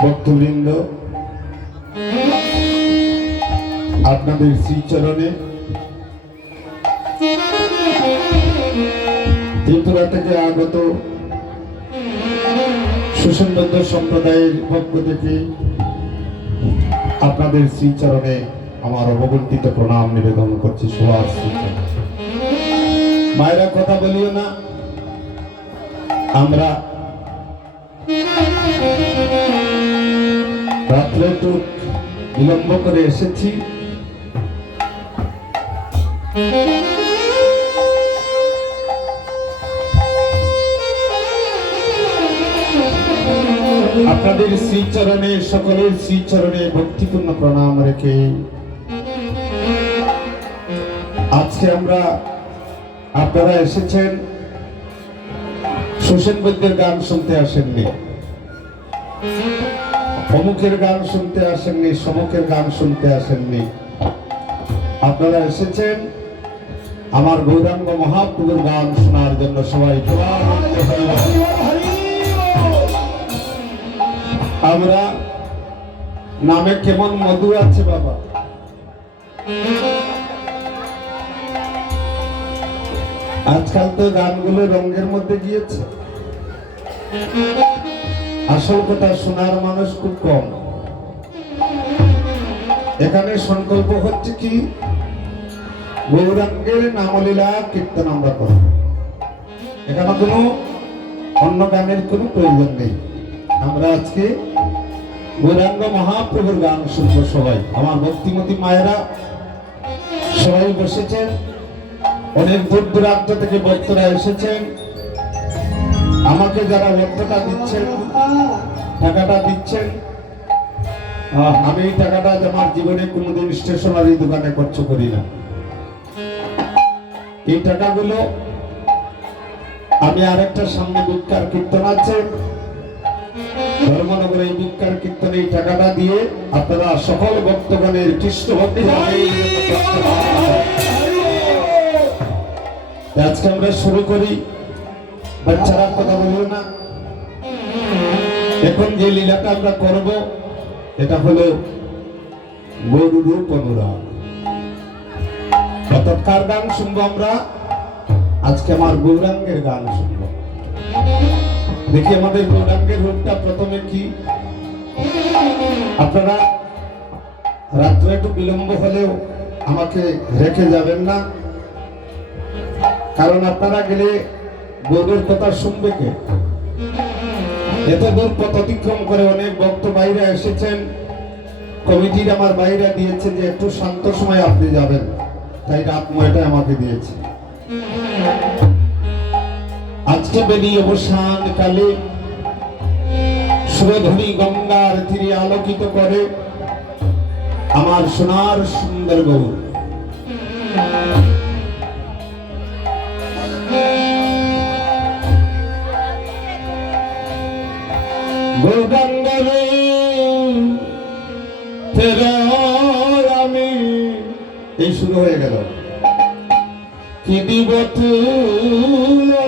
ভক্তবৃন্দ, আপনাদের শ্রীচরণে ত্রিপুরা থেকে আগত সুসংবদ্ধ সম্প্রদায়ের পক্ষ থেকে আপনাদের শ্রীচরণে আমার অবগন্তিত প্রণাম নিবেদন করছি সোয়ার শ্রীচরণে। মায়েরা কথা বলিও না, আমরা বিলম্ব করে এসেছি। আপনাদের শ্রীচরণে, সকলের শ্রীচরণে ভক্তিপূর্ণ প্রণাম রেখে আজকে আমরা আপনারা এসেছেন। সুসেন বৈদ্যের গান শুনতে আসেননি। অমুকের গান শুনতে আসেননি, সমুখের গান শুনতে আসেননি। আপনারা এসেছেন আমার গৌরাঙ্গ মহাপ্রভুর গান শোনার জন্য সবাই আমরা নামে কেমন মধু আছে বাবা? আজকাল তো গানগুলো রঙের মধ্যে গিয়েছে। আসল কথা শোনার মানুষ খুব কম। এখানে সংকল্প হচ্ছে কি? গৌরাঙ্গের নামলীলা কীর্তন আমরা করব। এখানে কোনো অন্য গানের কোনো প্রয়োজন নেই। আমরা আজকে গৌরাঙ্গ মহাপ্রভুর গান শুনব সবাই। আমার ভক্তিমতী মায়েরা, সবাই বসেছেন। অনেক দূর দূরান্ত থেকে ভক্তরা এসেছেন। আমাকে যারা অর্থটা দিচ্ছেন টাকাটা দিচ্ছেন আমি এই টাকাটা আমার জীবনে কোনোদিন স্টেশনারি দোকানে খরচ করি না। এই টাকাগুলো আমি আরেকটা সামনে ভিক্ষার কীর্তন আছে ধর্মনগরে এই ভিক্ষার কীর্তনে এই টাকাটা দিয়ে আপনারা সকল ভক্তগণের কৃষ্ণ ভক্তি আজকে আমরা শুরু করি। বাচ্চারা কথা বলিও না। এখন যে লীলাটা আমরা করব এটা হলো গরুরূপ অনুরাগ। অর্থাৎ কার গান শুনব আমরা? আজকে আমার গৌরাঙ্গের গান শুনব। দেখি আমাদের গৌরাঙ্গের রূপটা প্রথমে কি? আপনারা রাত্রে একটু বিলম্ব হলেও আমাকে রেখে যাবেন না। কারণ আপনারা গেলে গৌরের কথা শুনবে কে? এত দূর পথ অতিক্রম করে অনেক ভক্ত বাইরে এসেছেন। কমিটির আমার বাইরে দিয়েছে যে একটু শান্ত সময় আপনি যাবেন। তাই রাত নয়টা আমাকে দিয়েছে। আজকে বেরিয়ে অবসান কালে সুরধনী গঙ্গার তীরে আলোকিত করে আমার সোনার সুন্দর গৌর। গৌরাঙ্গরে আমি এই শুরু হয়ে গেল। কি দিব তুলনা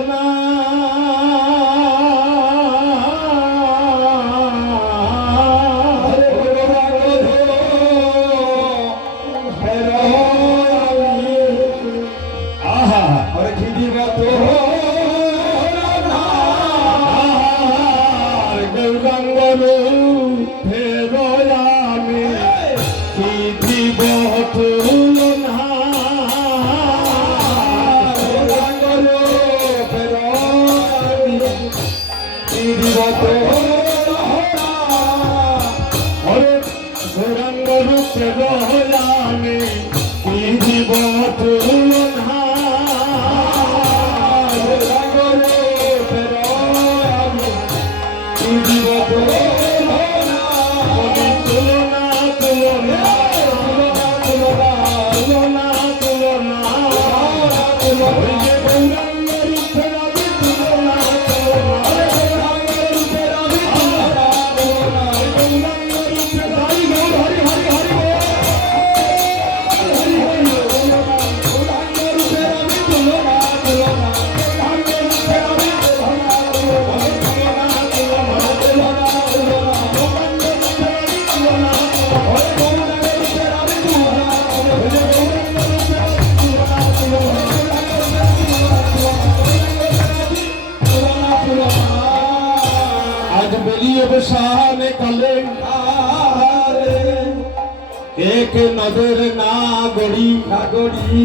এক নদের না গড়ি না গড়ি।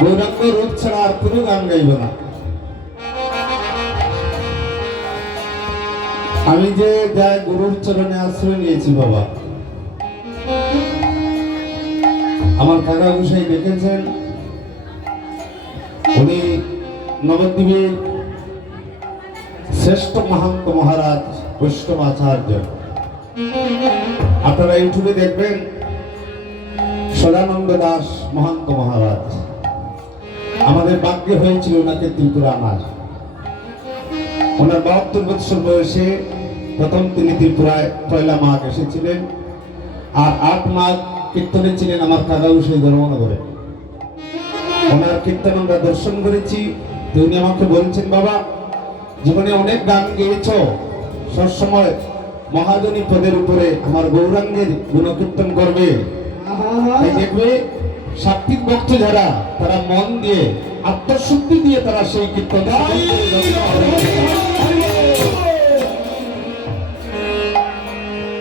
গৌরাঙ্গ রূপ ছাড়া আর কোনো গান গাইব না। আমি যে যা গুরুর চরণে আশ্রয় নিয়েছি বাবা। আমার কাকা গোসাই দেখেছেন। উনি নবদ্বীপের শ্রেষ্ঠ মহান্ত মহারাজ বৈষ্ণব আচার্য আপনারা ইউটিউবে দেখবেন সদানন্দ দাস, মহান্ত মহারাজ। আমাদের ভাগ্যে হয়েছিল ওনাকে ত্রিপুরা আনার। ওনার বাহাত্তর বছর বয়সে প্রথম তিনি ত্রিপুরায় পয়লা মাঘ এসেছিলেন আর আট মাঘ কীর্তনে ছিলেন আমার কাকাউ সেই ধর্মনগরে। ওনার কীর্তন আমরা দর্শন করেছি। তো উনি আমাকে বলছেন, বাবা, জীবনে অনেক গান গেয়েছ। সবসময় মহাজনী পদের উপরে আমার গৌরাঙ্গের গুণকীর্তন করবে। তাই দেখবে সাত্বিক ভক্ত যারা তারা মন দিয়ে আত্মশুদ্ধি দিয়ে তারা সেই কীর্তন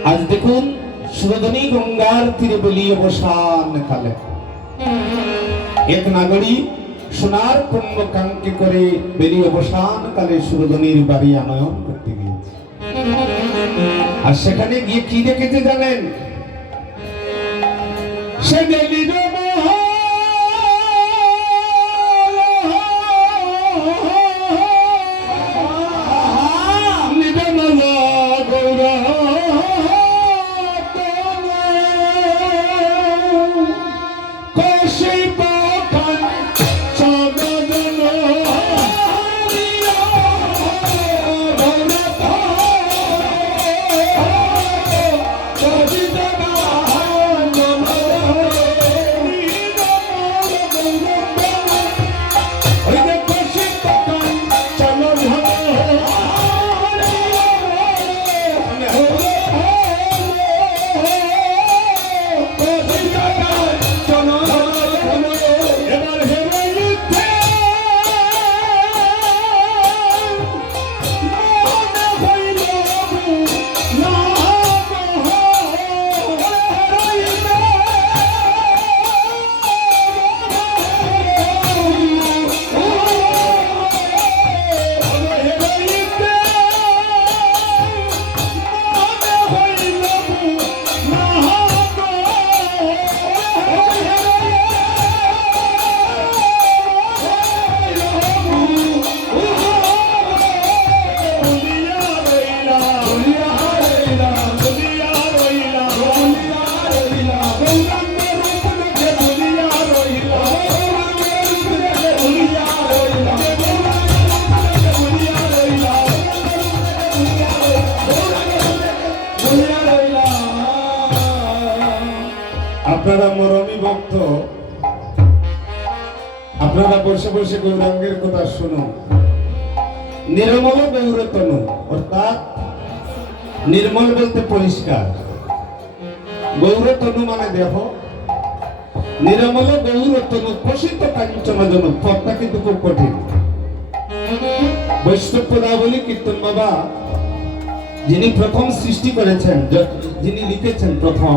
আজ দেখুন সুরধনী গঙ্গার তীরে বলি অবসান কালে। এক নাগরী সোনার পুণ্য কাঙ্কে করে বেরিয়ে অবসান কালে সুরধনীর বাড়ি আনয়ন করতে গিয়েছে আর সেখানে গিয়ে কি দেখেছে জানেন? সে গেলির গৌরতনু মানে দেহ নির্মল গৌরতনু প্রসিদ্ধ কাঞ্চন জন পথটা কিন্তু খুব কঠিন। বৈষ্ণব পদাবলী কীর্তন বাবা, যিনি প্রথম সৃষ্টি করেছেন যিনি লিখেছেন প্রথম,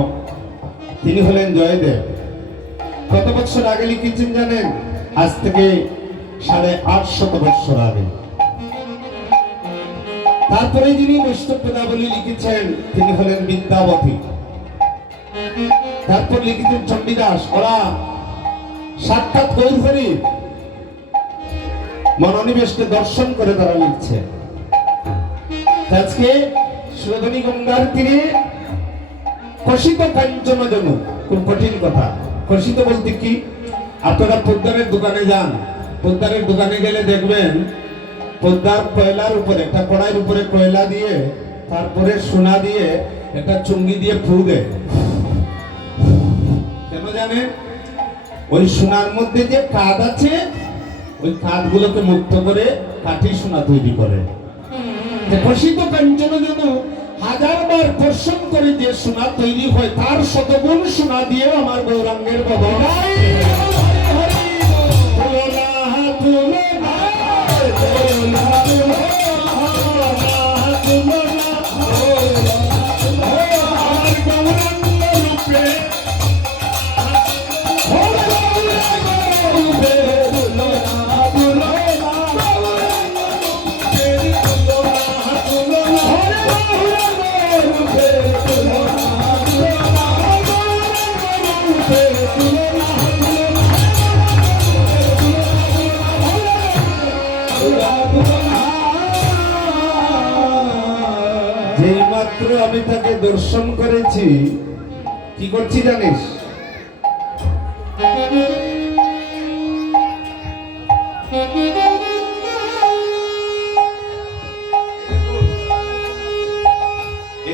তিনি হলেন জয়দেব। কত বছর আগে লিখেছেন জানেন? আজ থেকে সাড়ে আটশত বছর আগে। তারপরে যিনি বৈষ্ণব পদাবলী লিখেছেন, তিনি হলেন বিদ্যাবতী। তারপর লিখেছেন চণ্ডীদাস ওরা সাক্ষাৎ গৌরহরি মনোনিবেশকে দর্শন করে তারা লিখছে। আজকে সুরধনী গঙ্গার তীরে কষিত কাঞ্চন জন। খুব কঠিন কথা। কষিত বলতে কি? আপনারা পোদ্দারের দোকানে যান। পোদ্দারের দোকানে গেলে দেখবেন, পোদ্দার কয়লার উপরে, একটা কড়াইয়ের উপরে কয়লা দিয়ে, তারপরে সোনা দিয়ে, একটা চুঙ্গি দিয়ে ফু দেয়। জানেন ওই সোনার মধ্যে যে আছে ওই কাঁধগুলোকে মুক্ত করে কাঠি সোনা তৈরি করে। প্রসিদ্ধ কাঞ্চন যেন হাজার বার দর্শন করে যে সোনা তৈরি হয় তার শতগুণ সোনা দিয়ে আমার গৌরাঙ্গের বদনাই মাত্র আমি তাকে দর্শন করেছি। কি করছি জানিস?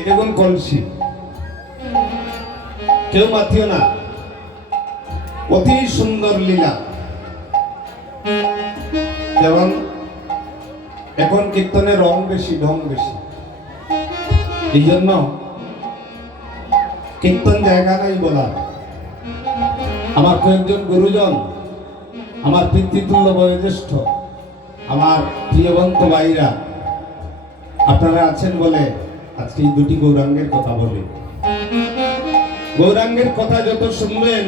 দেখুন কলসি। কেউ মাথিও না। অতি সুন্দর লীলা। যেমন এখন কীর্তনে রং বেশি, ঢং বেশি। এই জন্য কীর্তন জায়গা নাই বলা। আমার কয়েকজন গুরুজন, আমার পিতৃতুল্য বয়োজ্যেষ্ঠ, আমার প্রিয়বন্ত ভাইরা, আপনারা আছেন বলে আজকে এই দুটি গৌরাঙ্গের কথা বলি। গৌরাঙ্গের কথা যত শুনবেন,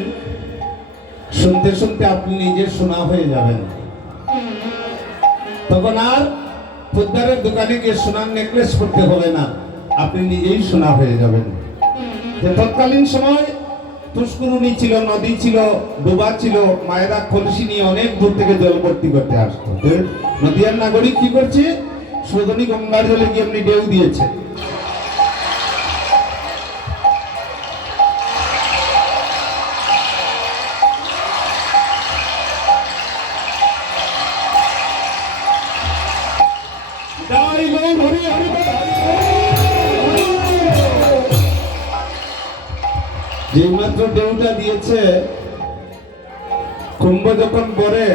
শুনতে শুনতে আপনি নিজে শোনা হয়ে যাবেন। তখন আর ফুদ্দারের দোকানে গিয়ে সোনার নেকলেস করতে হবে না। আপনি নিজেই সোনা হয়ে যাবেন। যে তৎকালীন সময় পুষ্করণী ছিল, নদী ছিল, ডোবা ছিল, মায়েরা খলসি নিয়ে অনেক দূর থেকে জল ভর্তি করতে আসতো। নদীয়ার নাগরিক কি করছে? সদনী গঙ্গার জলে গিয়ে আপনি ডেউ দিয়েছে। যে মাত্র ঢেউটা দিয়েছে। কুম্ভ যখন পরে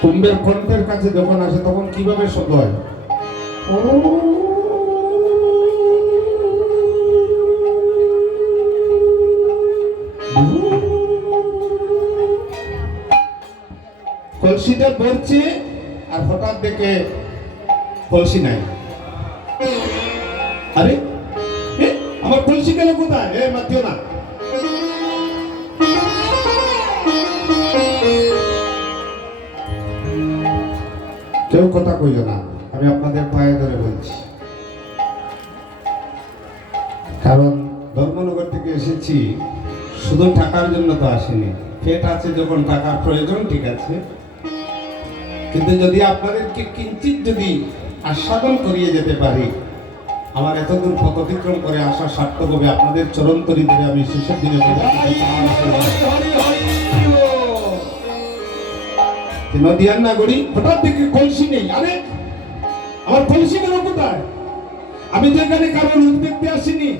কুম্ভের কণ্ঠের কাছে যখন আসে, তখন কীভাবে শব্দ হয়? কলসিটা পড়ছে আর হঠাৎ দেখে কলসি নাই। আরে গেল কোথায় এ মাতিও কেউ কথা কইল না। আমি আপনাদের পায়ে ধরে বলছি। কারণ ধর্মনগর থেকে এসেছি, শুধু টাকার জন্য তো আসেনি। পেট আছে যখন টাকার প্রয়োজন, ঠিক আছে। কিন্তু যদি আপনাদেরকে কিঞ্চিত যদি আস্বাদন করিয়ে যেতে পারি আমার এতদূর পথ অতিক্রম করে আসা সার্থক হবে আপনাদের চরণ তরি ধরে আমি শেষের দিনে নদিয়ার নাগরিক হঠাৎ দেখি কলসি নেই। আরে আমার কলসি কেন কোথায়? আমি যেখানে এখানে কারোর রূপ দেখতে আসিনি।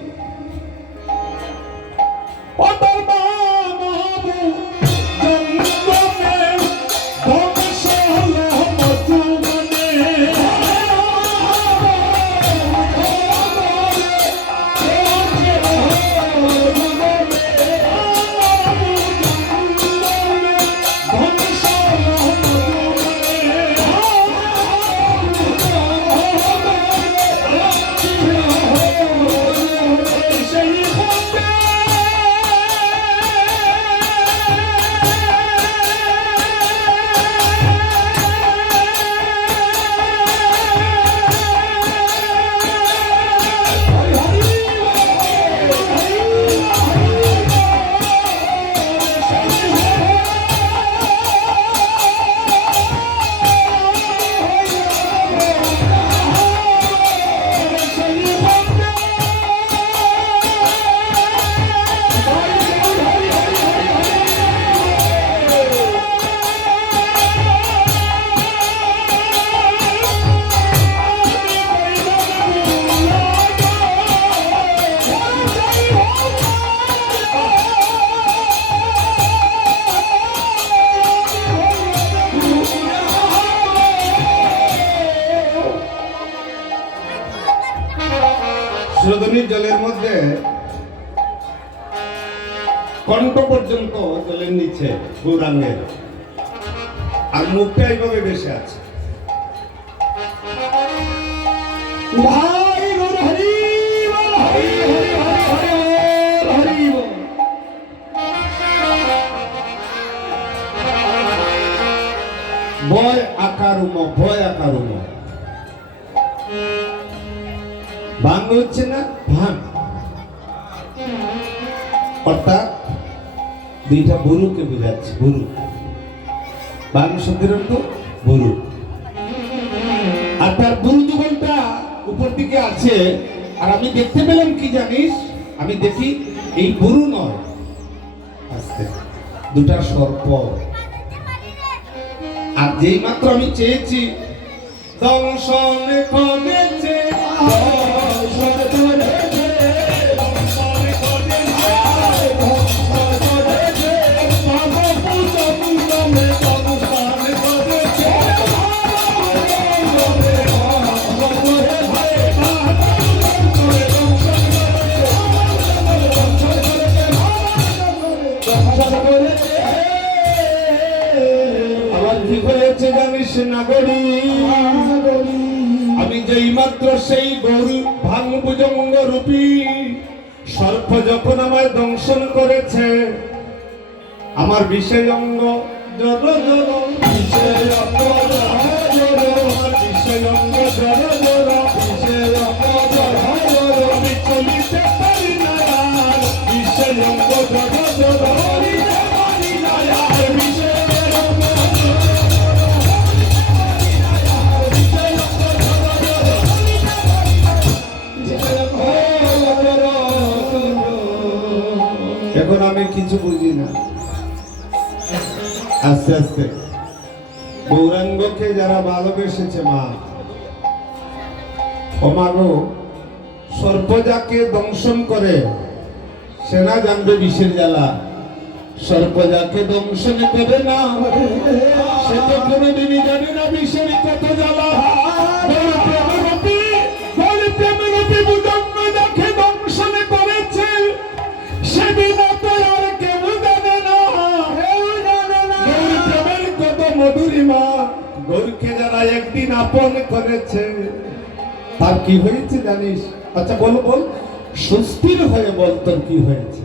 সুরধনির জলের মধ্যে কণ্ঠ পর্যন্ত জলের নিচে গৌরাঙ্গের। আর মুখটা এইভাবে বেশি আছে। ভয় আকারুম ভয় আকারুম হচ্ছে না অর্থাৎ দুইটা বুরু ভাঙ শব্দের অর্থ বুরু আর তার বুরু যুগলটা দিকে আছে। আর আমি দেখতে পেলাম কি জানিস? আমি দেখি এই গরু নয়। দুটা সর্প। আর যেই মাত্র আমি চেয়েছি, দংশন করেছে সেই গরু পুজো জঙ্গ রূপী। সর্প যখন আমায় দংশন করেছে, আমার বিষয় অঙ্গ জল জল বিষয় অঙ্গ আস্তে গৌরাঙ্গকে যারা ভালোবেসেছে মা, ও মা গো সর্প যাকে দংশন করে সেনা জানবে বিষের জ্বালা। সর্প যাকে দংশন করে না। সে তো কোনোদিনই জানে না বিষের কত জ্বালা। মধুরিমা গৌরকে যারা একদিন আপন করেছে, তার কি হয়েছে জানিস? আচ্ছা বল বল। সুস্থির হয়ে বল তোর কি হয়েছে।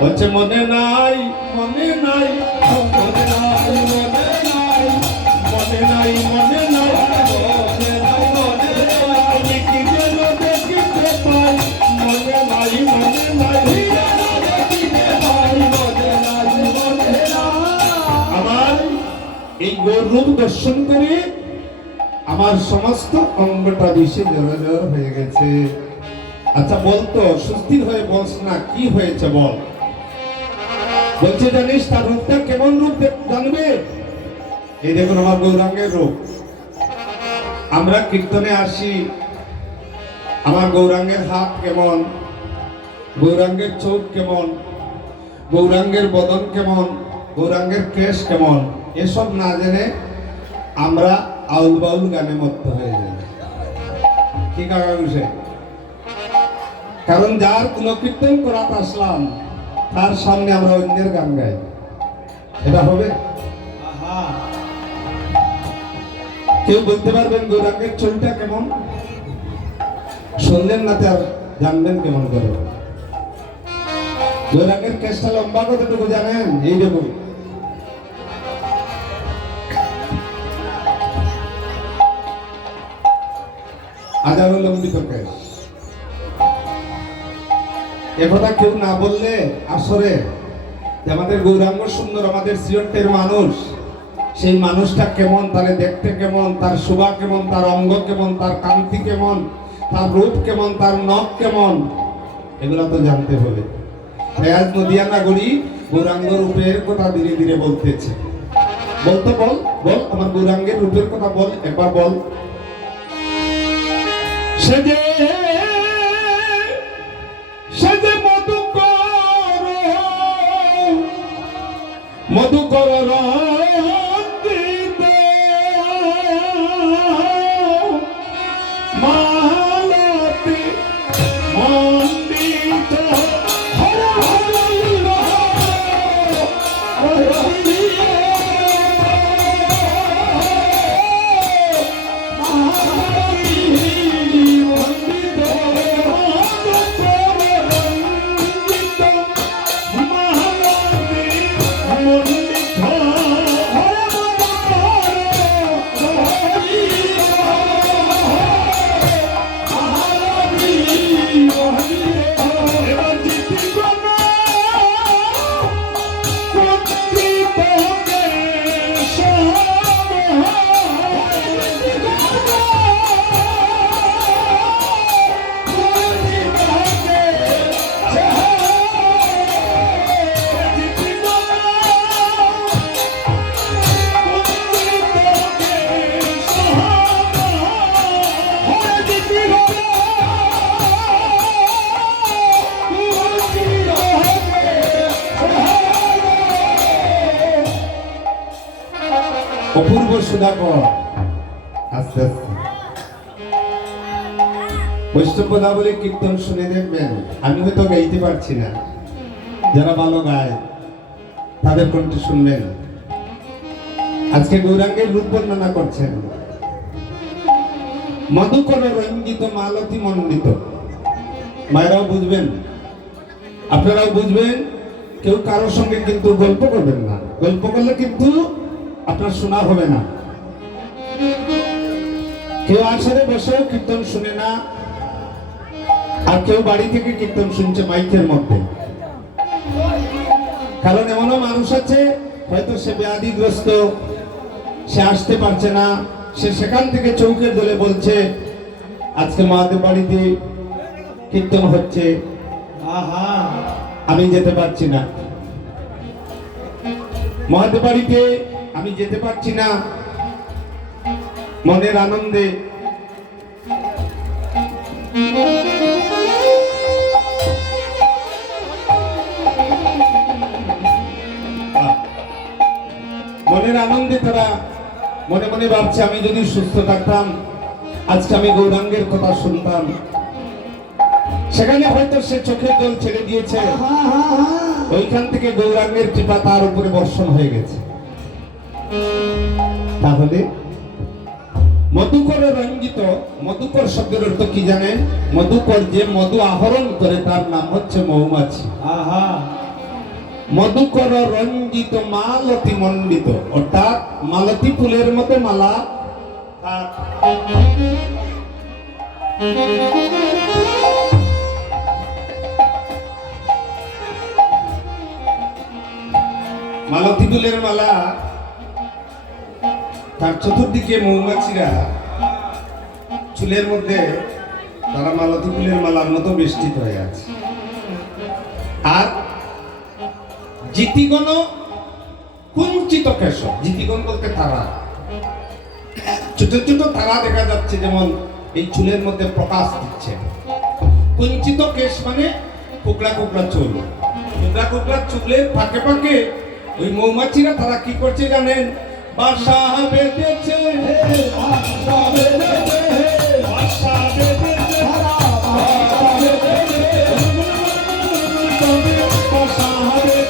বলছে, মনে নাই মনে নাই মনে নাই মনে নাই মনে নাই, মনে গৌরব দর্শন করে আমার সমস্ত অঙ্গটা বেশি জোর হয়ে গেছে। আচ্ছা বলতো সুস্থির হয়ে বলছ না, কি হয়েছে বল? বলছে, জানিস, তার রূপটা কেমন রূপ জানবে? এই দেখুন আমার গৌরাঙ্গের রূপ। আমরা কীর্তনে আসি, আমার গৌরাঙ্গের হাত কেমন? গৌরাঙ্গের চোখ কেমন? গৌরাঙ্গের বদন কেমন? গৌরাঙ্গের কেশ কেমন? এসব না জেনে আমরা আউল বাউল গানে মত্ত হয়ে যাই। কি কারণে কারণ যার গুণকীর্তন করাতে আসলাম, তার সামনে আমরা অন্যের গান গাই। এটা হবে? কেউ বলতে পারবেন গৌরাঙ্গের চুলটা কেমন? শুনলেন না তার জানবেন কেমন করে? গৌরাঙ্গের কেসটা লম্বা কতটুকু জানেন? এইটুকু হাজারো কেস একথা কেউ না বললে আসরে আমাদের গৌরাঙ্গ সুন্দর, আমাদের সিয়টের মানুষ, সেই মানুষটা কেমন, তারে দেখতে কেমন, তার শোভা কেমন, তার অঙ্গ কেমন, তার কান্তি কেমন, তার রূপ কেমন, তার নখ কেমন, এগুলো তো জানতে হবে। রেয়াজ নদিয়া নাগরী গৌরাঙ্গ রূপের কথা ধীরে ধীরে বলতেছে। বলতো বল বল, আমার গৌরাঙ্গের রূপের কথা বল, একবার বল। সেজে সেজে মধুকর মধুকর অপূর্ব সুধাকর। আস্তে আস্তে। বৈষ্ণব বলে কীর্তন শুনে দেখবেন, আমি হয়তো গাইতে পারছি না। যারা ভালো গায়, তাদের কণ্ঠে শুনবেন। আজকে গৌরাঙ্গের রূপ বর্ণনা করছেন। মধুকর রঞ্জিত মালতী মণ্ডিত মায়েরাও বুঝবেন। আপনারাও বুঝবেন, কেউ কারোর সঙ্গে কিন্তু গল্প করবেন না। গল্প করলে কিন্তু আপনার শোনা হবে না। কেউ আসরে বসেও কীর্তন শুনে না, আর কেউ বাড়ি থেকে কীর্তন শুনছে মাইকের মধ্যে। কারণ এমনও মানুষ আছে, হয়তো সে ব্যাধিগ্রস্ত, সে আসতে পারছে না, সে সেখান থেকে চৌকের দলে বলছে, আজকে মাদের বাড়িতে কীর্তন হচ্ছে। আহা, আমি যেতে পারছি না। মহাদেব বাড়িতে আমি যেতে পারছি না। মনের আনন্দে। মনের আনন্দে তারা মনে মনে ভাবছে আমি যদি সুস্থ থাকতাম আজকে আমি গৌরাঙ্গের কথা শুনতাম। সেখানে হয়তো সে চোখের জল ছেড়ে দিয়েছে। ওইখান থেকে গৌরাঙ্গের কৃপা তার উপরে বর্ষণ হয়ে গেছে। তাহলে মধুকর রঞ্জিত মধুকর শব্দের অর্থ কি জানেন? মধুকর যে মধু আহরণ করে তার নাম হচ্ছে মৌমাছি। আহা। মধুকর রঞ্জিত মালতী মণ্ডিত অর্থাৎ মালতী ফুলের মতো মালা। তার মালতী ফুলের মালা তার চতুর্দিকে মৌমাছিরা। চুলের মধ্যে তারা মালতী ফুলের মালার মতো বেষ্টিত হয়ে আছে। আর জিতিগণ কুঞ্চিত কেশ জিতিগণ বলতে তারা। ছোট ছোট তারা দেখা যাচ্ছে, যেমন এই চুলের মধ্যে প্রকাশ দিচ্ছে। কুঞ্চিত কেশ মানে কুকড়া কুকড়া চুল। কুকড়া কুকড়া চুলের ফাঁকে ফাঁকে ওই মৌমাছিরা তারা কি করছে জানেন? বাসা বেঁধেছে। বাসা বেঁধেছে। বাসা বেঁধেছে। বাসা বেঁধেছে তারা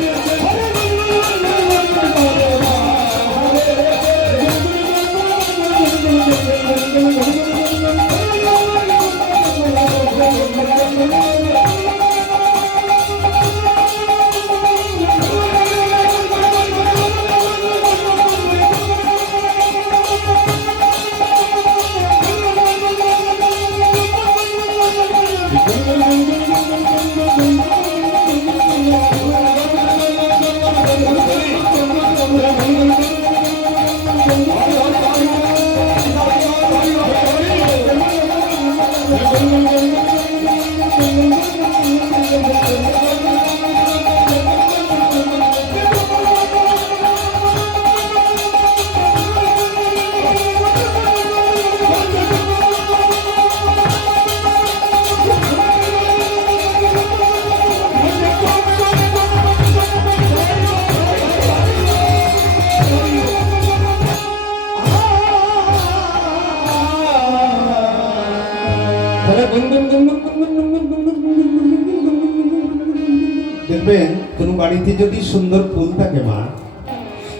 বাড়িতে যদি সুন্দর ফুল থাকে মা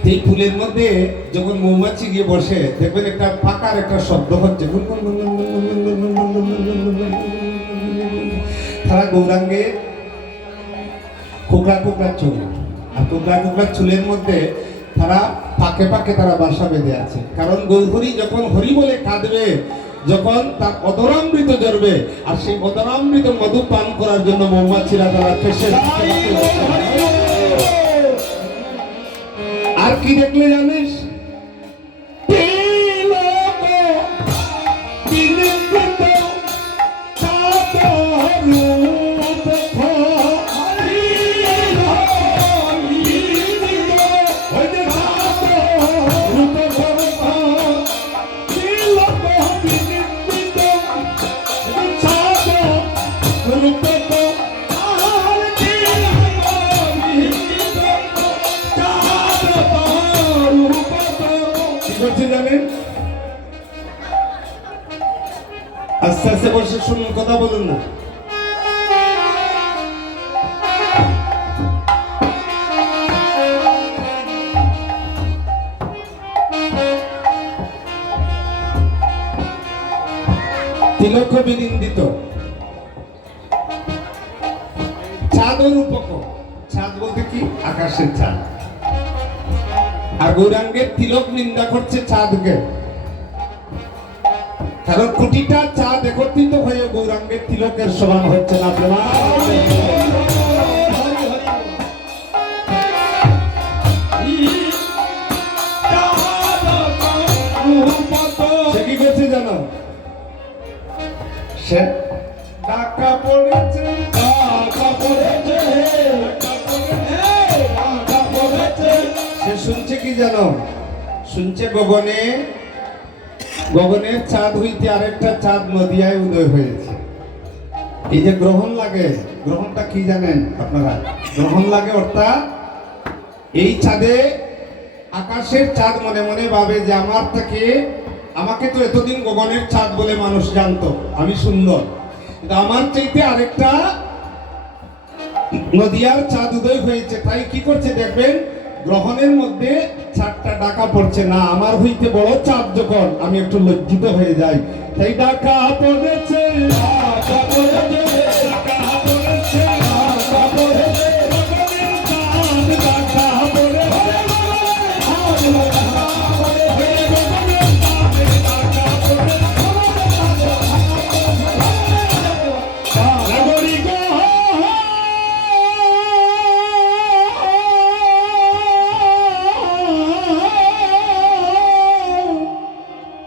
সেই ফুলের মধ্যে যখন মৌমাছি গিয়ে বসে দেখবেন একটা পাকার একটা শব্দ হচ্ছে তারা গৌরাঙ্গে কোকড়া কোকড়া চুল আর কোকড়া কোকড়া চুলের মধ্যে তারা পাকে পাকে তারা বাসা বেঁধে আছে কারণ গৌহরি যখন হরি বলে কাঁদবে যখন তার অদরামৃত জ্বরবে আর সেই অদরামৃত মধু পান করার জন্য মৌমাছিরা তারা ফেসে আর কি দেখলে জানিস আস্তে বসে শুনুন, কথা বলুন না। তিলক বিনিন্দিত চাঁদের উপক। চাঁদ বলতে কি? আকাশের চাঁদ। আর গৌরাঙ্গের তিলক নিন্দা করছে চাঁদকে। কারণ কোটিটা চাঁদ একত্রিত হয়ে গৌরাঙ্গের তিলকের সমান হচ্ছে না সে কি সে টাকা পড়েছে। সে শুনছে কি জানো? শুনছে গগনে গগনের চাঁদ হইতে আরেকটা চাঁদ নদিয়ায় উদয় হয়েছে। এই যে গ্রহণ লাগে, গ্রহণটা কি জানেন আপনারা? গ্রহণ লাগে অর্থাৎ এই চাঁদে আকাশের চাঁদ মনে মনে ভাবে যে আমার থেকে আমাকে তো এতদিন গগনের চাঁদ বলে মানুষ জানতো, আমি সুন্দর। কিন্তু আমার চাইতে আরেকটা নদিয়ার চাঁদ উদয় হয়েছে, তাই কি করছে দেখবেন? গ্রহণের মধ্যে চারটা ডাকা পড়ছে। না, আমার হইতে বড় চাপ যখন আমি একটু লজ্জিত হয়ে যাই। তাই ডাকা পড়েছে ডাকা পড়েছে